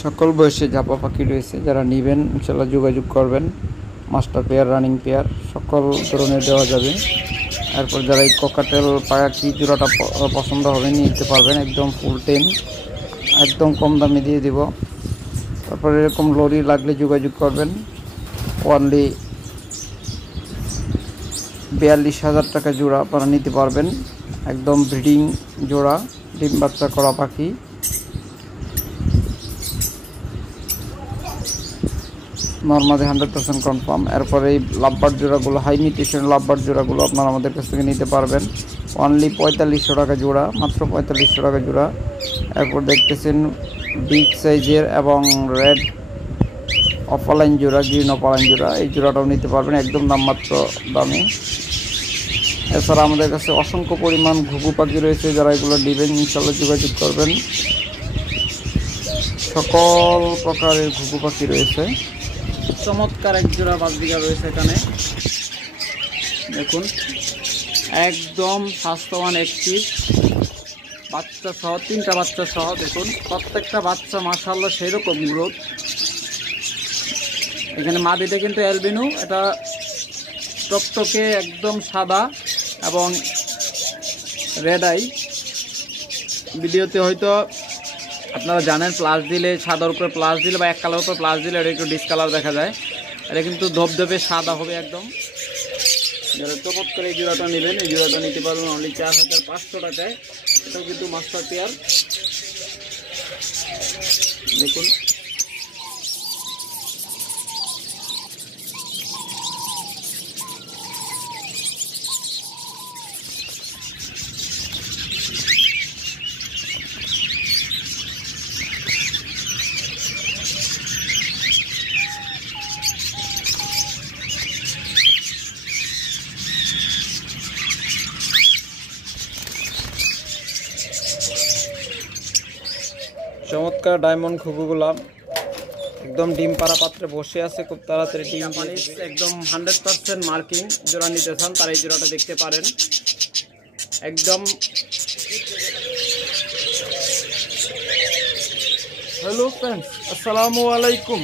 সকল বয়সে জাপা পাখি রয়েছে, যারা নেবেন ইনশাল্লাহ যোগাযোগ করবেন। মাস্টার পেয়ার, রানিং পেয়ার সকল ধরনের দেওয়া যাবে। এরপর যারা এই ককাটেল পাখি জোড়াটা পছন্দ হবে নিতে পারবেন, একদম ফুল টেম, একদম কম দামে দিয়ে দিব। তারপর এরকম লরি লাগলে যোগাযোগ করবেন। ওয়ানলি 42,000 টাকা জোড়া আপনারা নিতে পারবেন। একদম ব্রিডিং জোড়া, ডিম বাচ্চা করা পাখি। Normally 100% confirm. এরপরে এই লাভবার্ড জোড়াগুলো, হাই মিউটেশন লাভবার্ড জোড়াগুলো আপনারা আমাদের কাছ থেকে নিতে পারবেন অনলি 4500 টাকা জোড়া, মাত্র 4500 টাকা জোড়া। এরপর দেখতেছেন বিগ সাইজের এবং রেড অফলাইন জোড়া, গ্রিন অফলাইন জোড়া, এই জোড়াটাও নিতে পারবেন একদম নামমাত্র দামে। এছাড়া আমাদের কাছে অসংখ্য পরিমাণ ঘুঘু পাখি রয়েছে, যারা এগুলো নেবেন ইনশাল্লাহ যোগাযোগ করবেন। সকল প্রকারের ঘুঘু পাখি রয়েছে। চমৎকার এক জোড়া বাজবিঘা রয়েছে এখানে, দেখুন একদম স্বাস্থ্যবান একটি বাচ্চা সহ, 3টা বাচ্চা সহ। দেখুন প্রত্যেকটা বাচ্চা মাশাআল্লাহ সেরকম গ্রোথ। এখানে মাদিটা কিন্তু অ্যালবিনো, এটা টকটকে একদম সাদা এবং রেড আই। ভিডিওতে হয়তো আপনারা জানেন প্লাস দিলে, সাদার উপরে প্লাস দিলে বা এক কালার উপরে প্লাস দিলে এটা একটু ডিসকালার দেখা যায়। এটা কিন্তু ধবধবে সাদা হবে একদম। যারা টপট করে এই জোড়াটা নেবেন, এই জোড়াটা নিতে পারবেন অনলি 4500 টাকায়। এটাও কিন্তু মাস্টার পেয়ার। দেখুন চমৎকার ডায়মন্ড ঘুঘুগুলা একদম ডিম পাড়া পাত্রে বসে আছে, খুব তাড়াতাড়ি ডিম একদম 100% মার্কিং। জোড়া নিতে চান তারা এই জোড়াটা দেখতে পারেন। একদম হ্যালো ফ্রেন্ডস, আসসালামু আলাইকুম।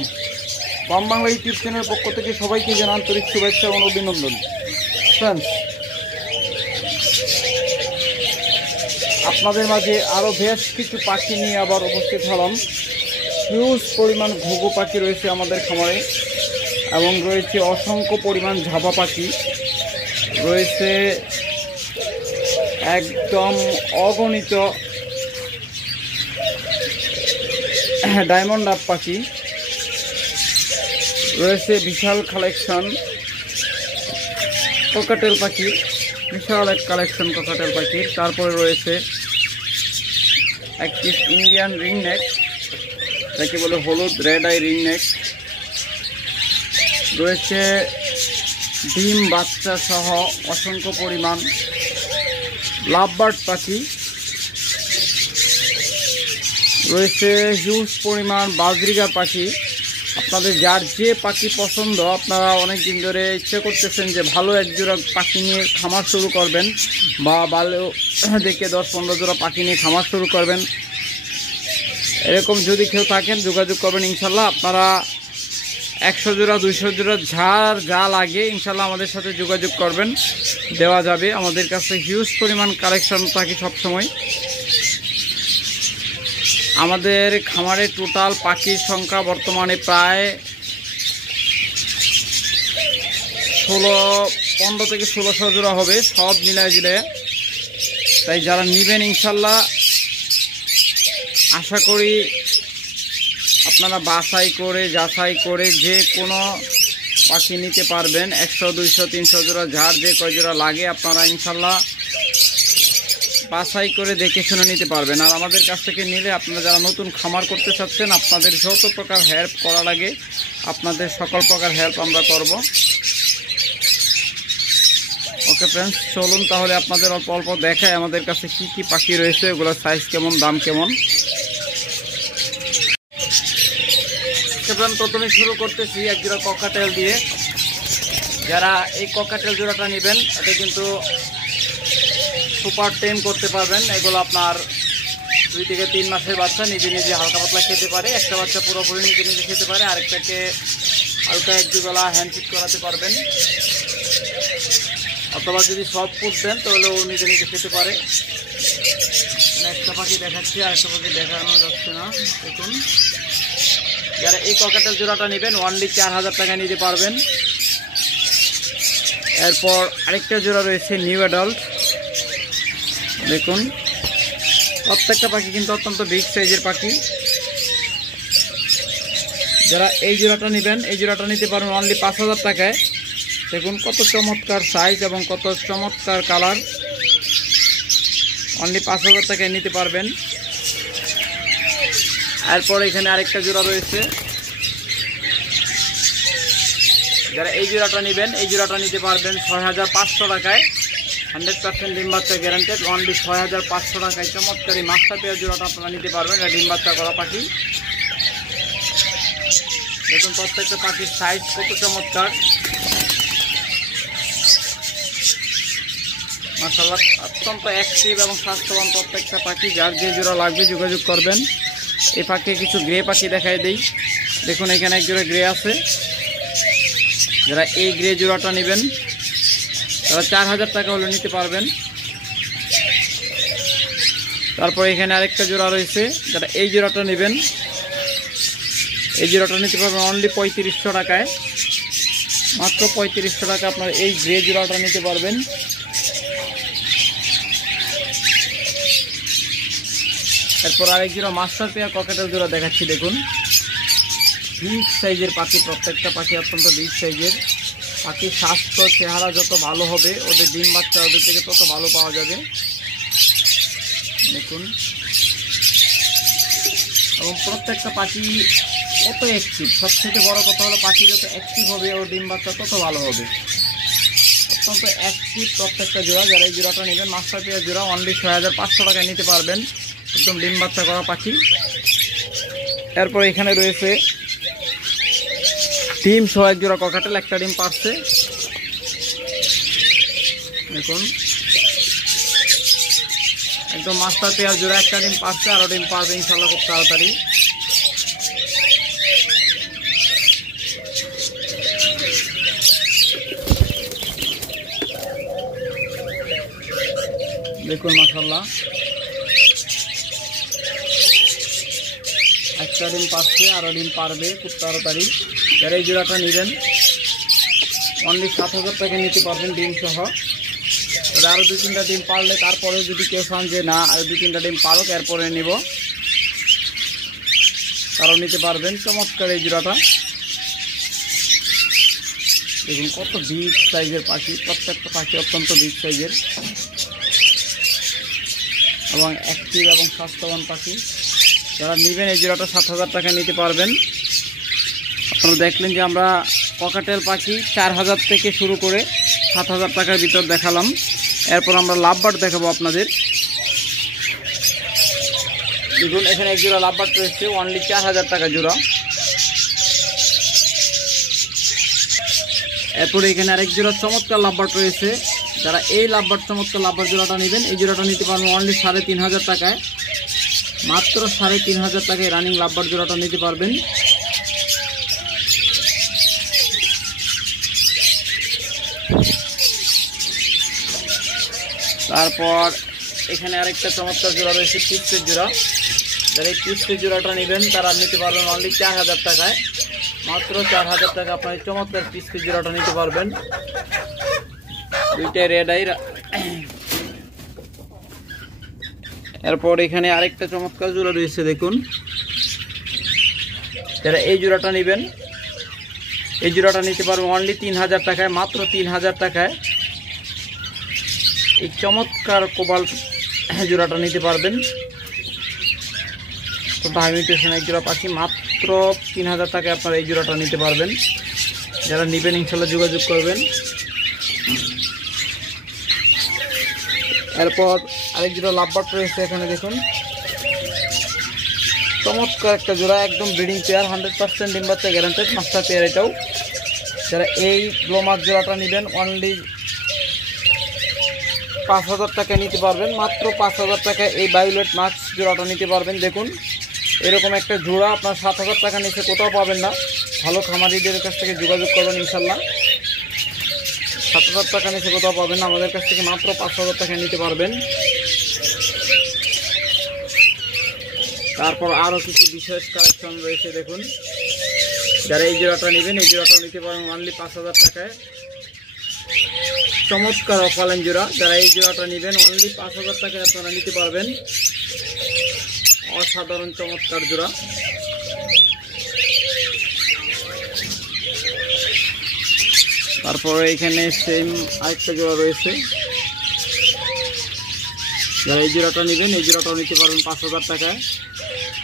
বাম বাংলা ইউটিউব চ্যানেলের পক্ষ থেকে সবাইকে জানান আন্তরিক শুভেচ্ছা এবং অভিনন্দন। ফ্রেন্ডস, আপনাদের মাঝে আরও বেশ কিছু পাখি নিয়ে আবার উপস্থিত হলাম। হিউজ পরিমাণ ঘুঘু পাখি রয়েছে আমাদের খামারে এবং রয়েছে অসংখ্য পরিমাণ ঝাবা পাখি রয়েছে, একদম অগণিত ডায়মন্ড আপ পাখি রয়েছে, বিশাল কালেকশন ককাটেল পাখি, বিশাল এক কালেকশন ককাটেল পাখির। তারপরে রয়েছে একটি ইন্ডিয়ান রিং নেক, যাকে বলে হলুদ রেড আই রিং নেক। রয়েছে ডিম বাচ্চা সহ অসংখ্য পরিমাণ লাভবার্ড পাখি। রয়েছে হিউজ পরিমাণ বাজরিগা পাখি। আপনাদের যার যে পাখি পছন্দ, আপনারা অনেক দিন ধরে ইচ্ছে করতেছেন যে ভালো এক জোড়া পাখি নিয়ে খামার শুরু করবেন বা ভালো দেখে 10-15 জোড়া পাখি নিয়ে খামার শুরু করবেন, এরকম যদি কেউ থাকেন যোগাযোগ করবেন। ইনশাল্লাহ আপনারা 100 জোড়া 200 জোড়া যা লাগে ইনশাল্লাহ আমাদের সাথে যোগাযোগ করবেন, দেওয়া যাবে। আমাদের কাছে হিউজ পরিমাণ কালেকশন থাকে সবসময়। আমাদের খামারে টোটাল পাখির সংখ্যা বর্তমানে প্রায় 15 থেকে 1600 জোড়া হবে, সব মিলায় দিলে। তাই যারা নেবেন ইনশাল্লাহ আশা করি আপনারা বাছাই করে যাচাই করে যে কোনো পাখি নিতে পারবেন। 100 200 300 জোড়া যার যে কয় জোড়া লাগে আপনারা ইনশাল্লাহ বাছাই করে দেখে শুনে নিতে পারবেন। আর আমাদের কাছ থেকে নিলে আপনারা যারা নতুন খামার করতে চাচ্ছেন, আপনাদের যত প্রকার হেল্প করা লাগে আপনাদের সকল প্রকার হেল্প আমরা করব। ওকে ফ্রেন্ডস, চলুন তাহলে আপনাদের অল্প অল্প দেখায় আমাদের কাছে কি কি পাখি রয়েছে, ওগুলোর সাইজ কেমন, দাম কেমন। প্রথমে শুরু করতেছি এক জোড়া ককাটেল দিয়ে। যারা এই ককাটেল জোড়াটা নেবেন এটা কিন্তু সুপার টেম করতে পারবেন। এগুলো আপনার 2 থেকে 3 মাসের বাচ্চা নিজে নিজে হালকা পাতলা খেতে পারে। একটা বাচ্চা পুরোপুরি নিজে নিজে খেতে পারে, আরেকটাকে হালকা 1-2 বেলা হ্যান্ড ফিড করাতে পারবেন, অথবা যদি সব ফুড দেন তাহলে ও নিজে নিজে খেতে পারে। একটা পাখি দেখাচ্ছি, আরেকটা পাখি দেখানো যাচ্ছে না। দেখুন, যারা এই ককাটেল জোড়াটা নেবেন অনলি 4000 টাকায় নিতে পারবেন। এরপর আরেকটা জোড়া রয়েছে নিউ অ্যাডাল্ট। দেখুন, প্রত্যেকটা পাখি কিন্তু অত্যন্ত বিগ সাইজের পাখি। যারা এই জোড়াটা নেবেন, এই জোড়াটা নিতে পারবেন অনলি 5000 টাকায়। দেখুন কত চমৎকার সাইজ এবং কত চমৎকার কালার, অনলি 5000 টাকায় নিতে পারবেন। এরপর এখানে আরেকটা জোড়া রয়েছে। যারা এই জোড়াটা নেবেন, এই জোড়াটা নিতে পারবেন 6500 টাকায়। 100% ডিম বাচ্চা গ্যারান্টেড, অনলি 6500 টাকায় চমৎকার এই মাস্টার পেয়ার জোড়াটা আপনারা নিতে পারবেন। এটা ডিম বাচ্চা করা পাখি। দেখুন প্রত্যেকটা পাখির সাইজ কত চমৎকার, মাশাআল্লাহ অত্যন্ত অ্যাক্টিভ এবং স্বাস্থ্যবান প্রত্যেকটা পাখি। যার যে জোড়া লাগবে যোগাযোগ করবেন। এই পাখি কিছু গ্রে পাখি দেখাই দেই। দেখুন এখানে এক জোড়া গ্রে আছে। যারা এই গ্রে জোড়াটা নেবেন তারা 4000 টাকা হলে নিতে পারবেন। তারপর এখানে আরেকটা জোড়া রয়েছে। যারা এই জোড়াটা নেবেন, এই জোড়াটা নিতে পারবেন অনলি 3500 টাকায়। মাত্র 3500 টাকা আপনার এই গ্রে জোড়াটা নিতে পারবেন। এরপর আরেক জোড়া মাস্টার পেয়ার ককাটেল জোড়া দেখাচ্ছি। দেখুন বিগ সাইজের পাখি, প্রত্যেকটা পাখি অত্যন্ত বিগ সাইজের। পাখির স্বাস্থ্য চেহারা যত ভালো হবে, ওদের ডিম বাচ্চা ওদের থেকে তত ভালো পাওয়া যাবে। দেখুন, এবং প্রত্যেকটা পাখি কত অ্যাক্টিভ। সবথেকে বড় কথা হলো পাখি যত অ্যাক্টিভ হবে ওর ডিম বাচ্চা তত ভালো হবে। অত্যন্ত অ্যাক্টিভ প্রত্যেকটা জোড়া। যারা এই জোড়াটা নেবেন মাস্টার পেয়ার জোড়া অনলি 6500 টাকায় নিতে পারবেন। একদম ডিম বাচ্চা করা পাখি। এরপর এখানে রয়েছে ডিম সহ এক জোড়া ককাটেল, একটা ডিম পারছে। দেখুন একদম মাস্টার পেয়ার জোড়া, একটা ডিম পারছে, আরো ডিম পারবে ইনশাল্লাহ খুব তাড়াতাড়ি। দেখুন মাশাআল্লাহ একটা ডিম পাচ্ছে, আরো ডিম পারবে খুব তাড়াতাড়ি। যারা এই জোড়াটা নেবেন অনলি 7000 টাকা নিতে পারবেন ডিম সহ। তবে আরও 2-3টা ডিম পারলে তারপরেও যদি কেউ চান যে না আরও 2-3টা ডিম পারুক এরপরে নেব, তারাও নিতে পারবেন। চমৎকার এই জোড়াটা। দেখুন কত বিগ সাইজের পাখি, প্রত্যেকটা পাখি অত্যন্ত বিগ সাইজের এবং অ্যাক্টিভ এবং স্বাস্থ্যবান পাখি। যারা নেবেন এই জোড়াটা 7000 টাকা নিতে পারবেন। আপনারা দেখলেন যে আমরা ককাটেল পাখি 4000 থেকে শুরু করে 7000 টাকার ভিতর দেখালাম। এরপর আমরা লাভবার্ড দেখাবো আপনাদের। দেখুন এখানে এক জোড়া লাভবার্ড রয়েছে অনলি 4000 টাকা জোড়া। এরপরে এখানে আরেক জোড়া চমৎকার লাভবার্ড রয়েছে। যারা এই লাভবার্ড চমৎকার লাভবার্ড জোড়াটা নেবেন এই জোড়াটা নিতে পারবেন অনলি 3500 টাকায়। মাত্র 3500 টাকায় রানিং লাভবার্ড জোড়াটা নিতে পারবেন। তারপর এখানে আরেকটা চমৎকার জোড়া রয়েছে পিসের জোড়া। যারা এই পিসের জোড়াটা নেবেন তারা নিতে পারবেন অনলি 4000 টাকায়। মাত্র 4000 টাকা আপনার চমৎকার পিসের জোড়াটা নিতে পারবেন। দুইটাই রেড আই। এরপর এখানে আরেকটা চমৎকার জোড়া রয়েছে। দেখুন যারা এই জোড়াটা নেবেন এই জোড়াটা নিতে পারবেন অনলি 3000 টাকায়। মাত্র 3000 টাকায় এই চমৎকার কোবাল জোড়াটা নিতে পারবেন। তো হাইমিউটেশন এক জোড়া পাখি, মাত্র 3000 টাকায় আপনারা এই জোড়াটা নিতে পারবেন। যারা নেবেন ইনশাল্লাহ যোগাযোগ করবেন। এরপর আরেক জোড়া লাভবার্ড রয়েছে এখানে। দেখুন চমৎকার একটা জোড়া, একদম ব্রিডিং পেয়ার, 100% ডিম বাচ্চা গ্যারান্টেড মাস্টার পেয়ার এটাও। যারা এই গ্লোমার জোড়াটা নেবেন অনলি 5,000 টাকায় নিতে পারবেন, মাত্র 5,000 টাকায় এই ভায়োলেট মাস্ক জোড়াটা নিতে পারবেন। দেখুন এরকম একটা জোড়া আপনার 7,000 টাকা নিচে কোথাও পাবেন না। ভালো খামারিদের কাছ থেকে যোগাযোগ করবেন, ইনশাল্লাহ 7,000 টাকা নিচে কোথাও পাবেন না, আমাদের কাছ থেকে মাত্র 5,000 টাকায় নিতে পারবেন। তারপর আরও কিছু বিশেষ কালেকশন রয়েছে। দেখুন যারা এই জোড়াটা নেবেন এই জোড়াটা নিতে পারবেন অনলি 5,000 টাকায়। চমৎকার অফলাইন জোড়া, যারা এই জোড়াটা নেবেন অনলি 5,000 টাকায় আপনারা নিতে পারবেন। অসাধারণ চমৎকার জোড়া। তারপরে এখানে সেম আরেকটা জোড়া রয়েছে, যারা এই জোড়াটা নেবেন এই জোড়াটাও নিতে পারবেন 5,000 টাকায়।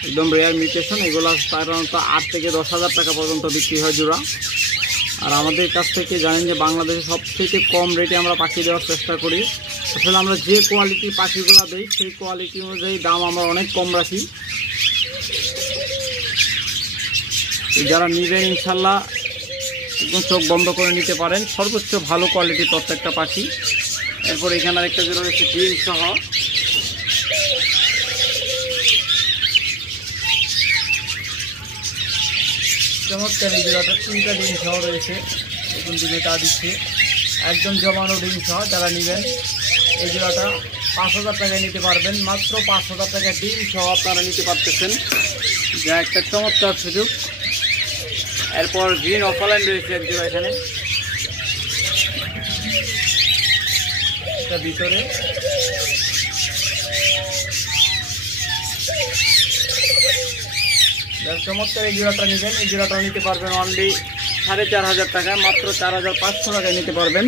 একদম রেয়ার মিউটেশন, এগুলো সাধারণত 8 থেকে 10,000 টাকা পর্যন্ত বিক্রি হয় জোড়া। আর আমাদের কাছ থেকে জানেন যে বাংলাদেশে সবথেকে কম রেটে আমরা পাখি দেওয়ার চেষ্টা করি। আসলে আমরা যে কোয়ালিটির পাখিগুলো দিই সেই কোয়ালিটি অনুযায়ী দাম আমরা অনেক কম রাখি। যারা নেবেন ইনশাল্লাহ একদম চোখ বন্ধ করে নিতে পারেন, সর্বোচ্চ ভালো কোয়ালিটির প্রত্যেকটা পাখি। এরপর এখানে আরেকটা জোড়া রয়েছে ডিম সহ, চমৎকার এই জোড়াটা 3টা ডিম সহ রয়েছে। এখন ডিমে তা দিচ্ছে একদম জমানো ডিম সহ। যারা নেবেন এই জোড়াটা 5,000 টাকায় নিতে পারবেন, মাত্র 5,000 টাকায় ডিম সহ আপনারা নিতে পারতেছেন, যা একটা চমৎকার সুযোগ। এরপর গ্রিন অফলাইন রয়েছে এক জোড়া, এখানে এটা ভিতরে চমৎকার এই জোড়াটা নেবেন এই জোড়াটা নিতে পারবেন অনলি 4,500 টাকায়, মাত্র 4,500 টাকায় নিতে পারবেন।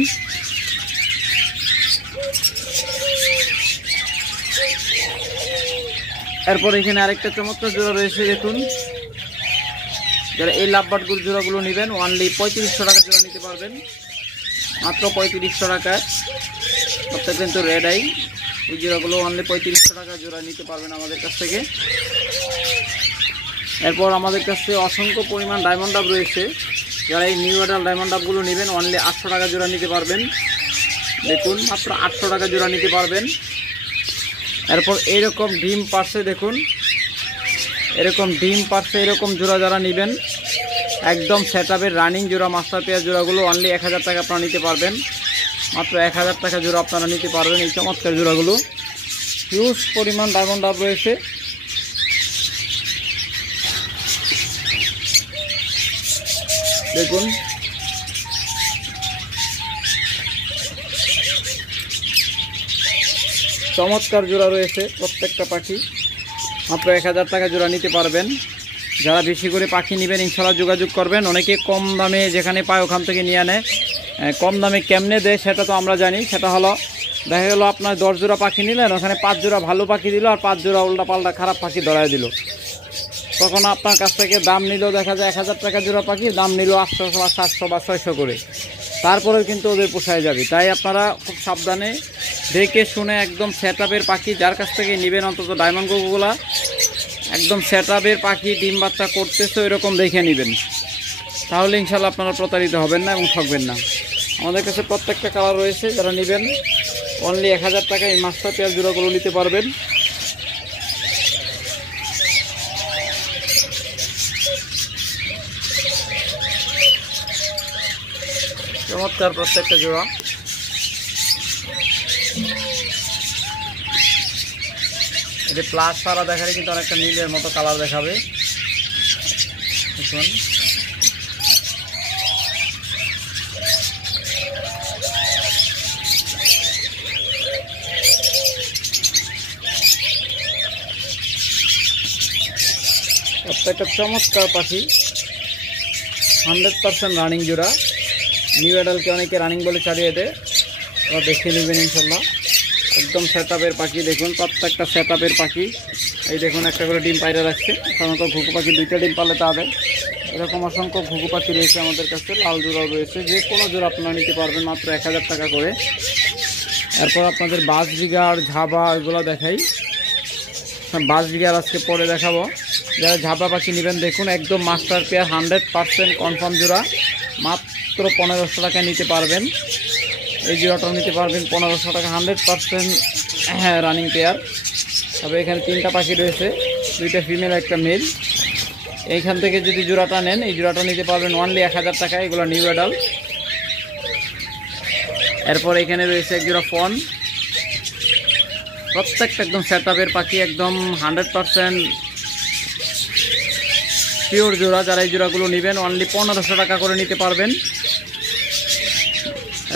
এরপর এখানে আরেকটা চমৎকার জোড়া রয়েছে। দেখুন যারা এই লাভবার্ড জোড়াগুলো নেবেন অনলি 3,500 টাকা জোড়া নিতে পারবেন, মাত্র 3,500 টাকায়। প্রত্যেক কিন্তু রেড আই এই জোড়াগুলো অনলি 3,500 টাকা জোড়া নিতে পারবেন আমাদের কাছ থেকে। এরপর আমাদের কাছে অসংখ্য পরিমাণ ডায়মন্ড ডাব রয়েছে, যারা এই নিউ অ্যাডাল ডায়মন্ড ডাবগুলো নেবেন অনলি 800 টাকা জোড়া নিতে পারবেন। দেখুন মাত্র 800 টাকা জোড়া নিতে পারবেন। এরপর এইরকম ডিম পার্সে, দেখুন এরকম ডিম পার্সে এরকম জোড়া যারা নেবেন একদম সেটআপের রানিং জোড়া মাস্টার পেয়ার জোড়াগুলো অনলি 1,000 টাকা আপনারা নিতে পারবেন, মাত্র 1,000 টাকা জোড়া আপনারা নিতে পারবেন এই চমৎকার জোড়াগুলো। হিউজ পরিমাণ ডায়মন্ড ডাব রয়েছে। দেখুন চমৎকার জোড়া রয়েছে প্রত্যেকটা পাখি, মাত্র 1,000 টাকা জোড়া নিতে পারবেন। যারা বেশি করে পাখি নেবেন ইনশাল্লাহ যোগাযোগ করবেন। অনেকে কম দামে যেখানে পায় ওখান থেকে নিয়ে নেয়, কম দামে কেমনে দেয় সেটা তো আমরা জানি। সেটা হলো দেখা গেলো আপনার 10 জোড়া পাখি নিলেন, ওখানে 5 জোড়া ভালো পাখি দিল আর 5 জোড়া উল্টা পাল্টা খারাপ পাখি ধরায় দিল। তখন আপনার কাছ থেকে দাম নিল দেখা যায় 1,000 টাকা জোড়া পাখি, দাম নিল 800 বা 700 বা 600 করে, তারপরেও কিন্তু ওদের পোষায় যাবে। তাই আপনারা খুব সাবধানে দেখে শুনে একদম সেটআপের পাখি যার কাছ থেকে নেবেন, অন্তত ডায়মন্ড কোকোগুলা একদম সেটআপের পাখি ডিম বাচ্চা করতেছে এরকম দেখে নেবেন, তাহলে ইনশাল্লাহ আপনারা প্রতারিত হবেন না এবং ঠকবেন না। আমাদের কাছে প্রত্যেকটা কালার রয়েছে, যারা নেবেন অনলি 1,000 টাকায় এই মাস্টার পেয়ার জোড়াগুলো নিতে পারবেন। চমৎকার প্রত্যেকটা জোড়া। এটি প্লাস সারা দেখালে কিন্তু অনেকটা নীলের মতো কালার দেখাবে। দেখুন প্রত্যেকটা চমৎকার পাখি, 100% রানিং জোড়া। নিউ অ্যাডালকে অনেকে রানিং বলে চালিয়ে দেয়, ওরা দেখে নেবেন ইনশাল্লাহ। একদম সেটআপের পাখি, দেখুন প্রত্যেকটা সেটআপের পাখি। এই দেখুন একটা করে ডিম পাইরে রাখছে, সাধারণত ঘুঘু পাখি 2টা ডিম পারলে তাদের এরকম অসংখ্য ঘুঘু পাখি রয়েছে আমাদের কাছে, লাল জোড়াও রয়েছে। যে কোনো জোড়া আপনারা নিতে পারবেন মাত্র 1,000 টাকা করে। এরপর আপনাদের বাজরিগার ঝাবা এগুলো দেখাই। বাজরিগার আজকে পরে দেখাবো। যারা ঝাবা পাখি নেবেন দেখুন একদম মাস্টার পেয়ার 100% কনফার্ম জোড়া, মাত্র 1,500 টাকা নিতে পারবেন। এই জোড়াটাও নিতে পারবেন 1500 টাকা, 100% হ্যাঁ রানিং পেয়ার। তবে এখানে 3টা পাখি রয়েছে, 2টা ফিমেল একটা মেল। এইখান থেকে যদি জোড়াটা নেন, এই জোড়াটা নিতে পারবেন অনলি 1000 টাকা। এগুলো নিউ অ্যাডাল্ট। এরপর এখানে রয়েছে এক জোড়া ফন, প্রত্যেকটা একদম সেটআপের পাখি, একদম 100% পিওর জোড়া। যারা এই জোড়াগুলো নেবেন অনলি 1500 টাকা করে নিতে পারবেন।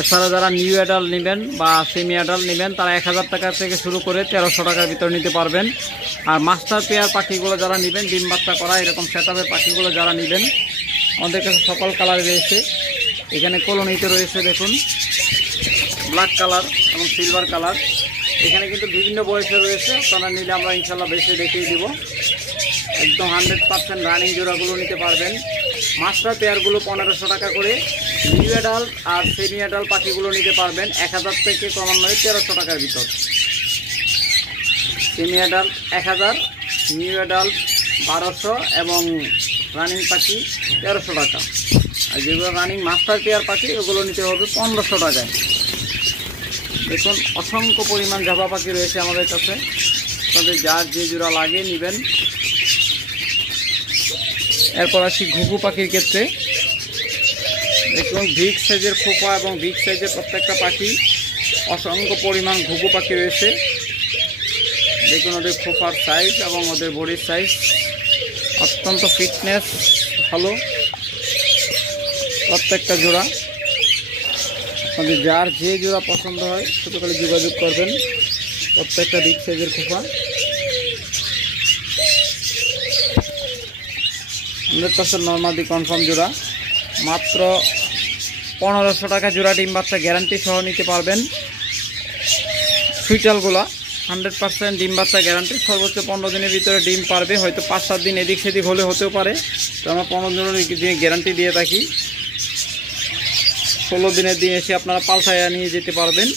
এছাড়া যারা নিউ অ্যাডাল্ট নেবেন বা সেমি অ্যাডাল্ট নেবেন তারা 1000 টাকা থেকে শুরু করে 1300 টাকার ভিতরে নিতে পারবেন। আর মাস্টার পেয়ার পাখিগুলো যারা নেবেন, ডিম বাচ্চা করা এরকম সেটআপের পাখিগুলো যারা নেবেন, আমাদের কাছে সকল কালার রয়েছে। এখানে কলোনিতে রয়েছে দেখুন ব্ল্যাক কালার এবং সিলভার কালার। এখানে কিন্তু বিভিন্ন বয়সে রয়েছে, আপনারা নিলে আমরা ইনশাল্লাহ বেশি দেখিয়ে দিব। একদম 100% রানিং জোড়াগুলো নিতে পারবেন। মাস্টার পেয়ারগুলো 1500 টাকা করে, নিউ অ্যাডাল্ট আর সেমি অ্যাডাল্ট পাখিগুলো নিতে পারবেন 1000 থেকে ক্রমান্বয়ে 1300 টাকার ভিতর। সেমি অ্যাডাল্ট 1000, নিউ অ্যাডাল্ট 1200 এবং রানিং পাখি 1300 টাকা। আর যেগুলো রানিং মাস্টার পেয়ার পাখি ওগুলো নিতে হবে 1500 টাকায়। দেখুন অসংখ্য পরিমাণ জাভা পাখি রয়েছে আমাদের কাছে, আপনাদের যার যে জোড়া লাগে নেবেন। এরপর আসি ঘুঘু পাখির ক্ষেত্রে। দেখুন বিগ সাইজের খোপা এবং বিগ সাইজের প্রত্যেকটা পাখি, অসংখ্য পরিমাণ ঘুঘু পাখি রয়েছে। দেখুন ওদের খোপার সাইজ এবং ওদের বডির সাইজ, অত্যন্ত ফিটনেস ভালো প্রত্যেকটা জোড়া। আপনাদের যার যে জোড়া পছন্দ হয় শুধু খালি যোগাযোগ করবেন। প্রত্যেকটা বিগ সাইজের খোপা 100% নর্মাদি কনফার্ম জোড়া, মাত্র 1500 টাকা জোড়া। ডিম বাচ্চা গ্যারান্টি সহ নিতে পারবেন। সুইটালগুলা 100% ডিম বাচ্চা গ্যারান্টি, সর্বোচ্চ 15 দিনের ভিতরে ডিম পারবে। হয়তো 5-7 দিন এদিক সেদিক হলে হতেও পারে, তো আমরা 15 দিনের গ্যারান্টি দিয়ে থাকি। 16 দিনের দিন এসে আপনারা পাল্টায় নিয়ে যেতে পারবেন।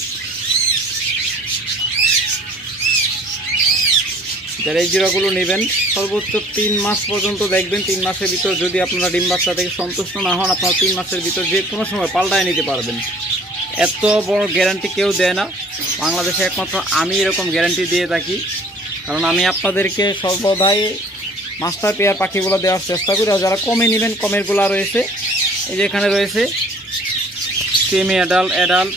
যারা এই জোড়াগুলো নেবেন সর্বোচ্চ 3 মাস পর্যন্ত দেখবেন। 3 মাসের ভিতর যদি আপনারা ডিম বাচ্চা থেকে সন্তুষ্ট না হন, আপনারা 3 মাসের ভিতর যে কোনো সময় পাল্টায় নিতে পারবেন। এত বড় গ্যারান্টি কেউ দেয় না, বাংলাদেশে একমাত্র আমি এরকম গ্যারান্টি দিয়ে থাকি। কারণ আমি আপনাদেরকে সর্বদাই মাস্টার পেয়ার পাখিগুলো দেওয়ার চেষ্টা করি। আর যারা কমে নেবেন, কমেরগুলো রয়েছে এই যে এখানে রয়েছে সেমি অ্যাডাল্ট, অ্যাডাল্ট,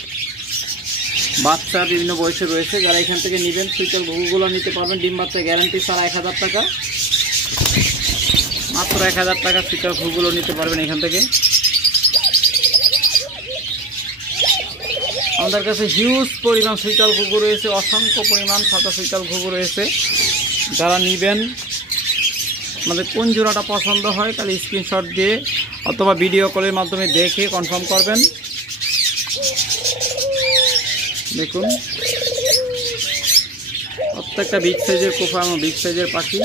বাচ্চা বিভিন্ন বয়সে রয়েছে। যারা এখান থেকে নেবেন সুইটাল ঘুঘুগুলো নিতে পারবেন ডিম বাচ্চা গ্যারান্টি ছাড়া 1000 টাকা, মাত্র 1000 টাকা সুইটাল ঘুঘুগুলো নিতে পারবেন এখান থেকে। আমাদের কাছে হিউজ পরিমাণ সুইটাল ঘুঘু রয়েছে, অসংখ্য পরিমাণ সাদা সুইটাল ঘুঘু রয়েছে। যারা নেবেন আমাদের কোন জোড়াটা পছন্দ হয় খালি স্ক্রিনশট দিয়ে অথবা ভিডিও কলের মাধ্যমে দেখে কনফার্ম করবেন। দেখুন প্রত্যেকটা বিগ সাইজের কোফা এবং বিগ সাইজের পাখি।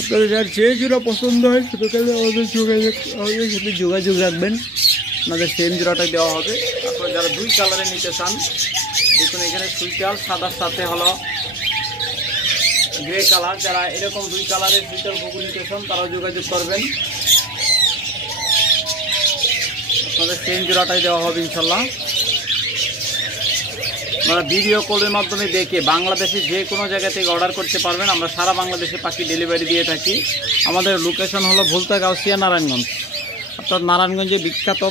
আপনাদের যার যে জোড়া পছন্দ হয় শুধু খালি আমাদের সাথে যোগাযোগ রাখবেন, আপনাদের সেম জোড়াটাই দেওয়া হবে। তারপরে যারা 2 কালারে নিতে চান, দেখুন এখানে সুইটাল সাদার সাথে হলো গ্রে কালার। যারা এরকম 2 কালারের সুইটাল ঘুঘু নিতে চান তারাও যোগাযোগ করবেন, আপনাদের সেম জোড়াটাই দেওয়া হবে ইনশাল্লাহ। আপনারা ভিডিও কলের মাধ্যমে দেখে বাংলাদেশে যে কোনো জায়গা থেকে অর্ডার করতে পারবেন। আমরা সারা বাংলাদেশে পাখি ডেলিভারি দিয়ে থাকি। আমাদের লোকেশন হলো ভুলতা, গাউসিয়া, নারায়ণগঞ্জ। অর্থাৎ নারায়ণগঞ্জে বিখ্যাত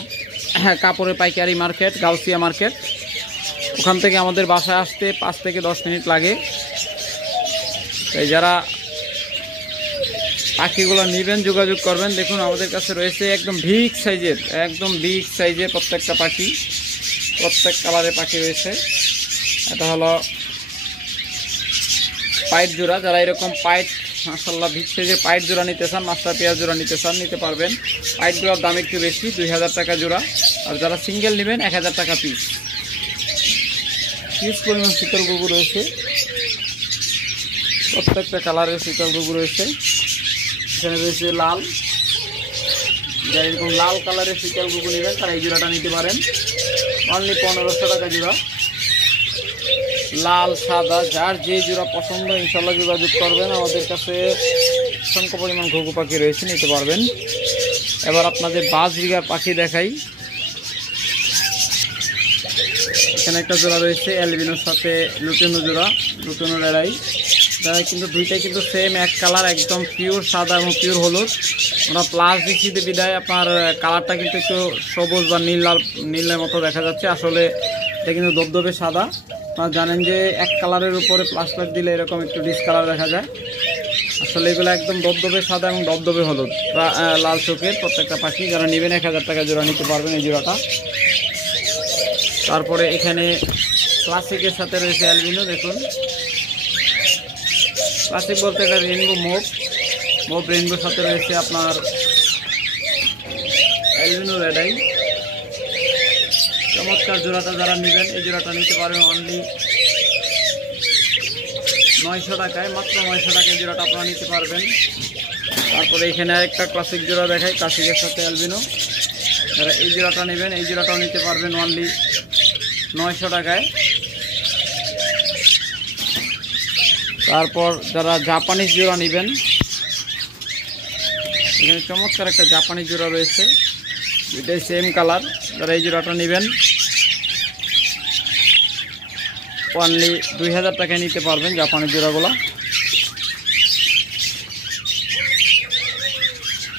কাপড়ের পাইকারি মার্কেট গাউসিয়া মার্কেট, ওখান থেকে আমাদের বাসায় আসতে 5 থেকে 10 মিনিট লাগে। তাই যারা পাখিগুলো নেবেন যোগাযোগ করবেন। দেখুন আমাদের কাছে রয়েছে একদম বিগ সাইজের প্রত্যেকটা পাখি, প্রত্যেক কালারের পাখি রয়েছে। এটা হলো পাইট জোড়া। যারা এরকম পাইট মাশাআল্লাহ বিগ সাইজের পাইট জোড়া নিতে চান, মাস্টার পেয়ার জোড়া নিতে চান, নিতে পারবেন। পাইট জোড়ার দাম একটু বেশি, 2000 টাকা জোড়া। আর যারা সিঙ্গেল নেবেন 1000 টাকা পিস। হিউজ পরিমাণ শীতল ঘুঘু রয়েছে, প্রত্যেকটা কালারের শীতল ঘুঘু রয়েছে। এখানে রয়েছে লাল, যারা এরকম লাল কালারের শীতল ঘুঘু নেবেন তারা এই জোড়াটা নিতে পারেন, অনলি 1500 টাকা জোড়া। লাল সাদা যার যে জোড়া পছন্দ ইনশাল্লাহ যোগাযোগ করবেন। আমাদের কাছে অসংখ্য পরিমাণ ঘুঘু পাখি রয়েছে, নিতে পারবেন। এবার আপনাদের বাজরিগার পাখি দেখাই। এখানে একটা জোড়া রয়েছে অ্যালবিনোর সাথে লুটিনো জোড়া, লুটিনো লড়াই। তারা কিন্তু দুইটাই কিন্তু সেম এক কালার, একদম পিওর সাদা এবং পিওর হলুদ। আমরা প্লাস দিচ্ছি বিদায় আপনার কালারটা কিন্তু একটু সবুজ বা নীলের মতো দেখা যাচ্ছে, আসলে এটা কিন্তু দবদবে সাদা। আপনারা জানেন যে এক কালারের উপরে প্লাস লাইট দিলে এরকম একটু ডিসকালার দেখা যায়, আসলে এগুলো একদম দবদবে সাদা এবং দবদবে হলুদ লাল চোখের প্রত্যেকটা পাখি। যারা নেবেন 1000 টাকা জোড়া নিতে পারবেন এই জোড়াটা। তারপরে এখানে ক্লাসিকের সাথে রয়েছে অ্যালবিনো। দেখুন ক্লাসিক বলতে এটা রেইনবো মুভ রেইনবোর সাথে রয়েছে আপনার অ্যালবিনো রেড আই। চমৎকার জোড়াটা যারা নেবেন এই জোড়াটা নিতে পারবেন অনলি 900 টাকায়, মাত্র 900 টাকায় জোড়াটা আপনারা নিতে পারবেন। তারপরে এখানে আরেকটা ক্লাসিক জোড়া দেখাই, ক্লাসিকের সাথে অ্যালবিনো। যারা এই জোড়াটা নেবেন এই জোড়াটাও নিতে পারবেন অনলি 900 টাকায়। তারপর যারা জাপানিজ জোড়া নেবেন, এখানে চমৎকার একটা জাপানিজ জোড়া রয়েছে, দুইটাই সেম কালার। যারা এই জোড়াটা নেবেন অনলি 2000 টাকায় নিতে পারবেন জাপানিজ জোড়াগুলো।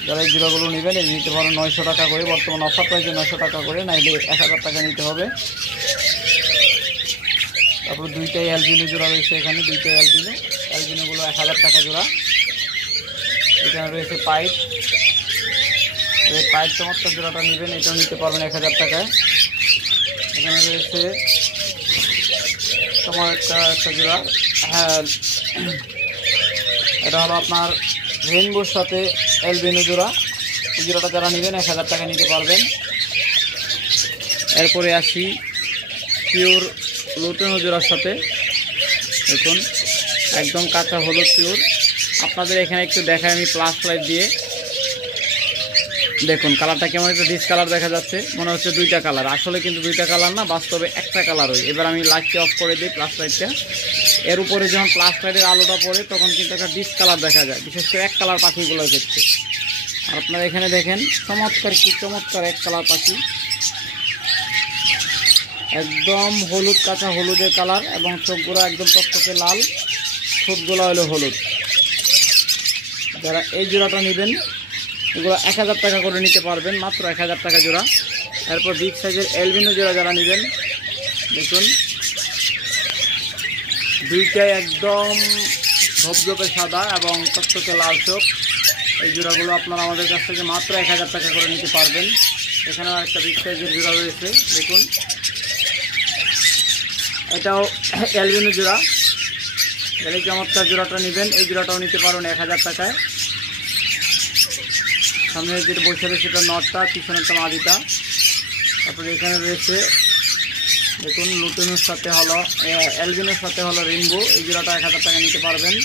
যারা এই জোড়াগুলো নেবেন এই নিতে পারেন 900 টাকা করে, বর্তমান অফার প্রাইসে 900 টাকা করে, নাইলে 1000 টাকা নিতে হবে। তারপর দুইটাই অ্যালবিনো জোড়া রয়েছে, এখানে দুইটাই অ্যালবিনোগুলো 1000 টাকা জোড়া। এখানে রয়েছে পাইপ, এই পাইপ চমৎকার জোড়াটা নেবেন এটাও নিতে পারবেন 1000 টাকায়। এখানে রয়েছে তোমার একটা জোড়া, হ্যাঁ এটা হলো আপনার রেইনবোর সাথে অ্যালবিনো জোড়া। এই জোড়াটা যারা নেবেন 1000 টাকা নিতে পারবেন। এরপরে আসি পিওর লুটিনো জোড়ার সাথে। দেখুন একদম কাঁচা হলুদ পিওর। আপনাদের এখানে একটু দেখাই আমি প্লাস লাইট দিয়ে, দেখুন কালারটা কেমন একটা ডিসকালার দেখা যাচ্ছে, মনে হচ্ছে দুইটা কালার, আসলে কিন্তু দুইটা কালার না, বাস্তবে একটা কালার হয়। এবার আমি লাইটটা অফ করে দিই, প্লাস লাইটটা। এর উপরে যখন প্লাস লাইটের আলোটা পড়ে তখন কিন্তু একটা ডিসকালার দেখা যায়, বিশেষ করে এক কালার পাখিগুলোর ক্ষেত্রে। আর আপনারা এখানে দেখেন চমৎকার এক কালার পাখি, একদম হলুদ কাঁচা হলুদের কালার, এবং চোখগুলো একদম টকটকে লাল, ঠোঁটগুলো হলো হলুদ। যারা এই জোড়াটা নেবেন এগুলো 1000 টাকা করে নিতে পারবেন, মাত্র 1000 টাকা জোড়া। এরপর বিগ সাইজের অ্যালবিনো জোড়া যারা নেবেন, দেখুন দুইটাই একদম ধবধবে সাদা এবং টকটকে লাল চোখ। এই জোড়াগুলো আপনারা আমাদের কাছ থেকে মাত্র 1000 টাকা করে নিতে পারবেন। এখানেও একটা বিগ সাইজের জোড়া রয়েছে, দেখুন এটাও অ্যালবিনো জোড়া। যারা চমৎকার জোড়াটা নেবেন এই জোড়াটাও নিতে পারবেন 1000 টাকায়। সামনে যেটা বসে রয়েছে সেটা নটটা, পিছনেরটা মাদিটা। তারপরে এখানে রয়েছে দেখুন লুটিনোর সাথে হলো অ্যালবিনোর সাথে হলো রেইনবো, এই জোড়াটা 1000 টাকা নিতে পারবেন।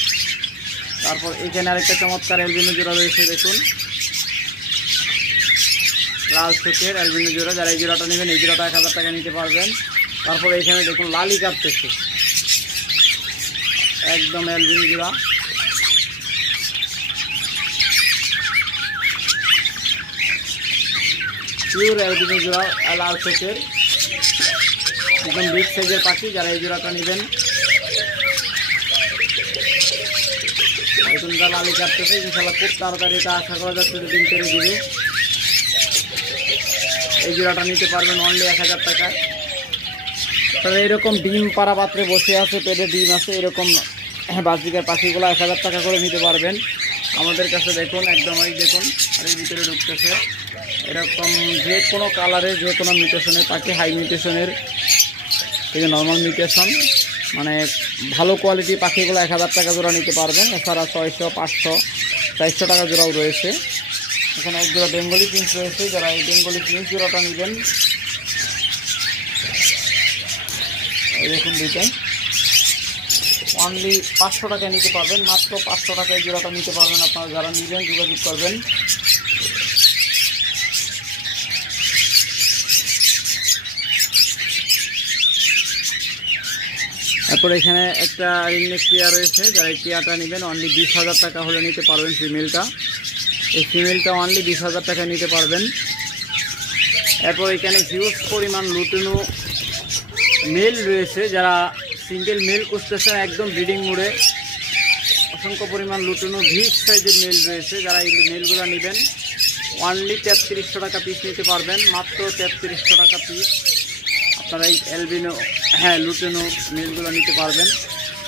তারপর এখানে আরেকটা চমৎকার অ্যালবিনো জোড়া রয়েছে, দেখুন লাল চোখের অ্যালবিনো জোড়া। যারা এই জোড়াটা নেবেন এই জোড়াটা 1000 টাকা নিতে পারবেন। তারপরে এখানে দেখুন লালি কাটতেছে, একদম অ্যালবিনো জোড়া। পিওর অ্যালবিনো জোড়া লাল চোখের, একদম বিগ সাইজের পাখি। যারা এই জোড়াটা নেবেন, দেখুন যা লালি কাটতেছে, ইনশাল্লাহ খুব তাড়াতাড়ি এটা আশা করা যাচ্ছে যে ডিম পেড়ে দিবে। এই জোড়াটা নিতে পারবেন অনলি 1000 টাকায়। তবে এরকম ডিম পাড়া পাত্রে বসে আছে, পেটে ডিম আছে, এরকম বাজরিকার পাখিগুলো 1000 টাকা করে নিতে পারবেন আমাদের কাছে। দেখুন একদম এই দেখুন আর এর ভিতরে ঢুকতেছে, এরকম যে কোনো কালারের যে কোনো মিউটেশনের পাখি, হাই মিউটেশনের থেকে নর্মাল মিউটেশন, মানে ভালো কোয়ালিটি পাখিগুলো 1000 টাকা জোড়া নিতে পারবেন। এছাড়া 600, 500, 400 টাকা জোড়াও রয়েছে। এখানে এক জোড়া বেঙ্গলি প্রিন্স রয়েছে, যারা এই বেঙ্গলি প্রিন্স জোড়াটা নেবেন এই দেখুন দুইটাই অনলি 500 টাকায় নিতে পারবেন, মাত্র 500 টাকায় জোড়াটা নিতে পারবেন। আপনারা যারা নেবেন যোগাযোগ করবেন। এরপর এখানে একটা রিংনেক টিয়া রয়েছে, যারা এই টিয়াটা নেবেন অনলি 20,000 টাকা হলে নিতে পারবেন। ফিমেলটা, এই ফিমেলটা অনলি 20,000 টাকা নিতে পারবেন। এরপর এখানে হিউজ পরিমাণ লুটিনো মেল রয়েছে, যারা সিঙ্গেল মেল খুঁজতেছেন একদম ব্রিডিং মোডে, অসংখ্য পরিমাণ লুটিনো ভিগ সাইজের মেল রয়েছে। যারা এই মেলগুলো নেবেন অনলি 3300 টাকা পিস নিতে পারবেন, মাত্র 3300 টাকা পিস আপনারা এই অ্যালবিনো লুটিনো মেলগুলো নিতে পারবেন।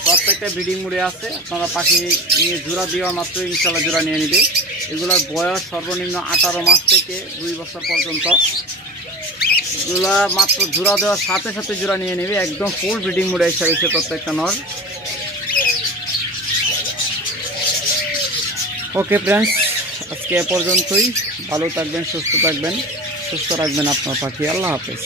প্রত্যেকটা ব্রিডিং মোডে আছে, আপনারা পাখি নিয়ে জোড়া দেওয়া মাত্র ইনশাল্লাহ জোড়া নিয়ে নেবে। এগুলোর বয়স সর্বনিম্ন 18 মাস থেকে 2 বছর পর্যন্ত। এগুলা মাত্র জোড়া দেওয়ার সাথে সাথে জোড়া নিয়ে নেবে, একদম ফুল ব্রিডিং মোডে এসে রয়েছে প্রত্যেকটা নর। ওকে ফ্রেন্ডস, আজকে এ পর্যন্তই। ভালো থাকবেন, সুস্থ থাকবেন, সুস্থ রাখবেন আপনার পাখি। আল্লাহ হাফেজ।